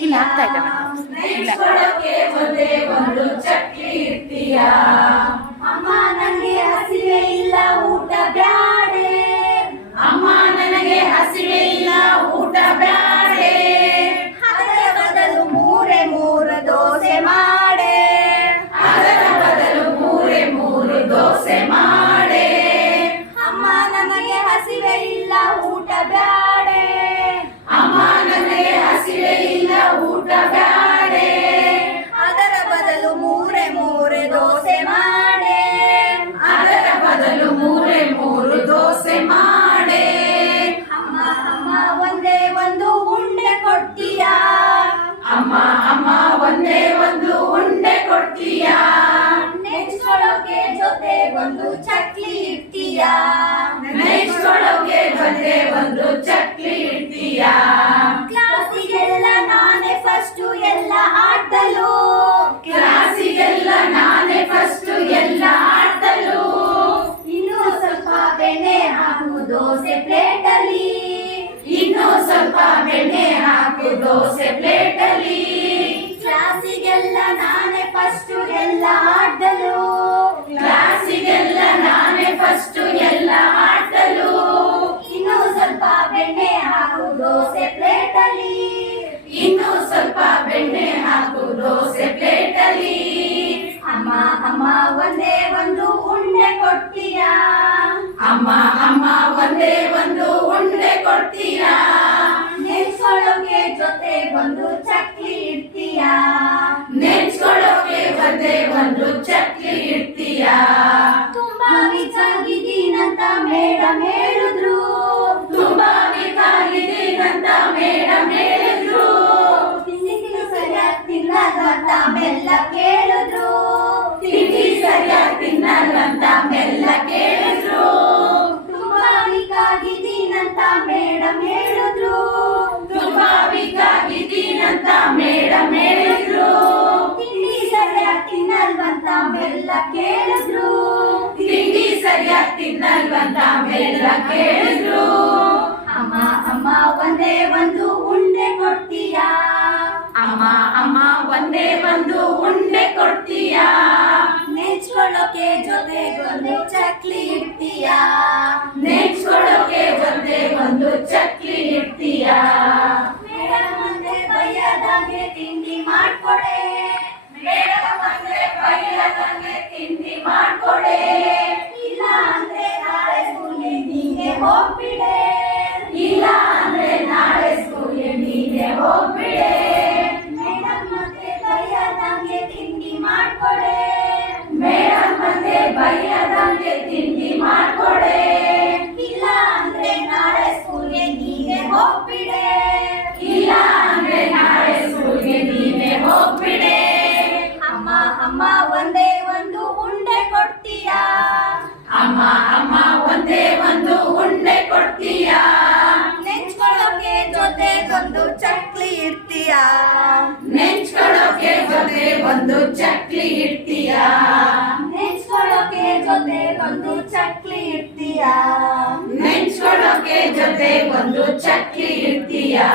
ಇಲ್ಲ ಆಗ್ತಾ ಇದೆ. ಮೇಡಮ್ ಇಲ್ಲ. ಇಡ್ತೀಯಾ? ನೆಚ್ಕೊಳ್ಳೋಕೆ ಬಂದೆ ಒಂದು ಚಕ್ಲಿ ಇಡ್ತೀಯಾ? ಕ್ಲಾಸಿಗೆಲ್ಲ ನಾನೇ ಫಸ್ಟು ಎಲ್ಲ ಆಟಲು ಕ್ಲಾಸಿಗೆಲ್ಲ ನಾನೇ ಫಸ್ಟು ಎಲ್ಲ ಆಟಲು ಇನ್ನೂ ಸ್ವಲ್ಪ ಬೆಣ್ಣೆ ಹಾಕು ದೋಸೆ ಪ್ಲೇಟಲ್ಲಿ. ಇನ್ನೂ ಸ್ವಲ್ಪ ಬೆಣ್ಣೆ ಹಾಕು ದೋಸೆ ಪ್ಲೇಟಲ್ಲಿ. ದೋಸೆ ಪ್ಲೇಟಲ್ಲಿ ಅಮ್ಮ ಅಮ್ಮ ಒಂದೇ ಒಂದು ಉಂಡೆ ಕೊಡ್ತೀಯಾ? ಅಮ್ಮ ಅಮ್ಮ ಒಂದೇ ಒಂದು ಉಂಡೆ ಕೊಡ್ತೀಯಾ? ನೆನ್ಸ್ಕೊಳ್ಳೋಕೆ ಜೊತೆ ಒಂದು ಚಕ್ಲಿ ಇಡ್ತೀಯಾ? ನೆನ್ಸ್ಕೊಳ್ಳೋಕೆ ಒಂದೇ ಒಂದು ಚಕ್ಲಿ ಇಡ್ತೀಯಾ? ತುಂಬಾ ಆಗಿದ್ದೀನಂತ ಮೇಡಮ್. ಹೇಳಿದ್ರು ಸರಿಯಾಗಿ ತಿನ್ನಲ್ವಂತ ಮೆಲ್ಲ ಕೇಳಿದ್ರು ಅಮ್ಮ ಅಮ್ಮ ಒಂದೇ ಒಂದು ಉಂಡೆ ಕೊಡ್ತೀಯಾ ಅಮ್ಮ ಅಮ್ಮ ಒಂದೇ ಒಂದು ಉಂಡೆ ಕೊಡ್ತೀಯಾ ನೆಚ್ಕೊಳ್ಳೋಕೆ ಜೊತೆ ಒಂದು ಚಕ್ಲಿ ಇಡ್ತೀಯಾ ನೆಚ್ಕೊಳ್ಳೋಕೆ ಒಂದು ಚಕ್ಲಿ ಇಡ್ತೀಯಾ? ಅಮ್ಮ ಒಂದೇ ಒಂದು ಉಂಡೆ ಕೊಡ್ತೀಯ? ಅಮ್ಮ ಅಮ್ಮ ಒಂದೇ ಒಂದು ಉಂಡೆ ಕೊಡ್ತೀಯ? ನೆಂಚ್ಕೊಳ್ಳೋಕೆ ಜೊತೆ ಒಂದು ಚಕ್ಲಿ ಇರ್ತೀಯ ನೆಂಚ್ಕೊಳ್ಳೋಕೆ ಜೊತೆ ಒಂದು ಚಕ್ಲಿ ಇರ್ತೀಯ ನೆಂಚ್ಕೊಳ್ಳೋಕೆ ಜೊತೆ ಒಂದು ಚಕ್ಲಿ ಇರ್ತೀಯ ನೆಂಚ್ಕೊಳ್ಳೋಕೆ ಜೊತೆ ಒಂದು ಚಕ್ಲಿ ಇಡ್ತೀಯಾ?